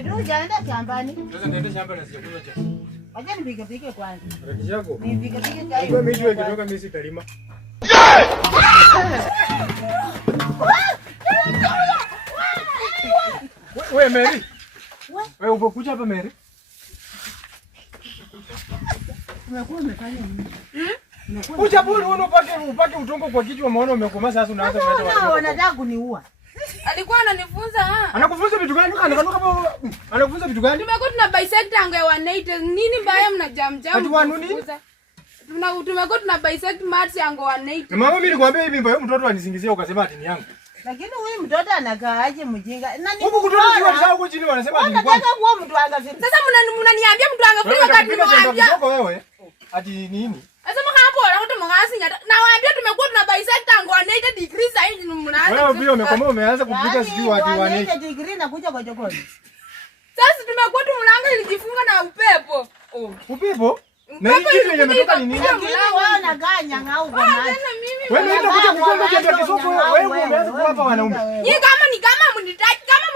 Ndio jaenda shambani. Sasa ndio shambani sijakunywa chai. Acha nipike kwanza. Rafiki yako? Nipike chai. Kwa mimi ndio kitoka mimi sitalima. Wewe Mary. Wewe upo kuja hapa Mary? Umekuwa umefanya nini? Kuja bure upake utongo kwa kichwa maana umekoma sasa unaanza kuleta watu. Wanataka kuniua. Alikuwa ananifunza. Anakufunza vitu gani? Anakufunza vitu gani? Tumekuwa tuna bisect ango ya 180. Nini mbaya mna jam. Ati wanuni? Tumekuwa tuna bisect maths ango 180. Mama mimi nilikwambia hivi mbaya mtoto anisingizia ukasema ati ni yangu. Lakini huyu mtoto anakaaje mjinga? Nani? Huko kutoka jiwa zao huko chini wanasema ati ni kwangu. Unataka kuwa mtu angafiri. Sasa mnaniambia mtu angafiri wakati nimwambia. Wewe ati nini? Sasa mkapo la mtu mngasi nyata. Nawaambia tumekuwa tuna bisect ango 180 degrees sasa hivi mnaanza. Wewe pia umekoma umeanza kupika sijui watu 180 degree na kuja kwa jokoni. Sasa tumekuwa tu mlango ilijifunga na upepo. Upepo? Na hii kitu imetoka ni nini? Wewe unakaa nyang'au kwa maji. Wewe ndio kuja kukomba jambo kisoko wewe umeanza kuwapa wanaume. Ni kama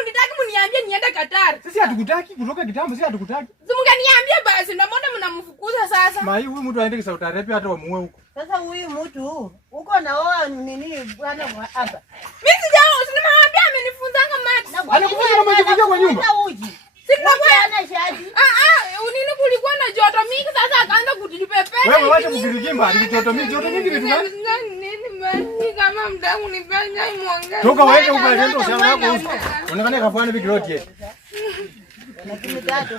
mnitaki mniambie niende Qatar. Sisi hatukutaki kutoka kitambo, sisi hatukutaki. Mngeniambia basi ndio mbona mnamfukuza sasa? Mai huyu mtu aende Saudi Arabia hata wamuue huko. Sasa huyu mtu uko na wao nini bwana hapa? Mimi sijao, sinimwambia amenifunzanga maths. Anakufunza kama jifunza kwa nyumba. Sikuwa na shati. Nini kulikuwa na joto mingi sasa akaanza kutipepea. Wewe wacha kukirikimba, joto mingi vitu gani? Nini basi kama mdangu nipenya muongeze. Toka waende huko ndio shamba yako huko. Unaonekana kafanya big road yet. Lakini dada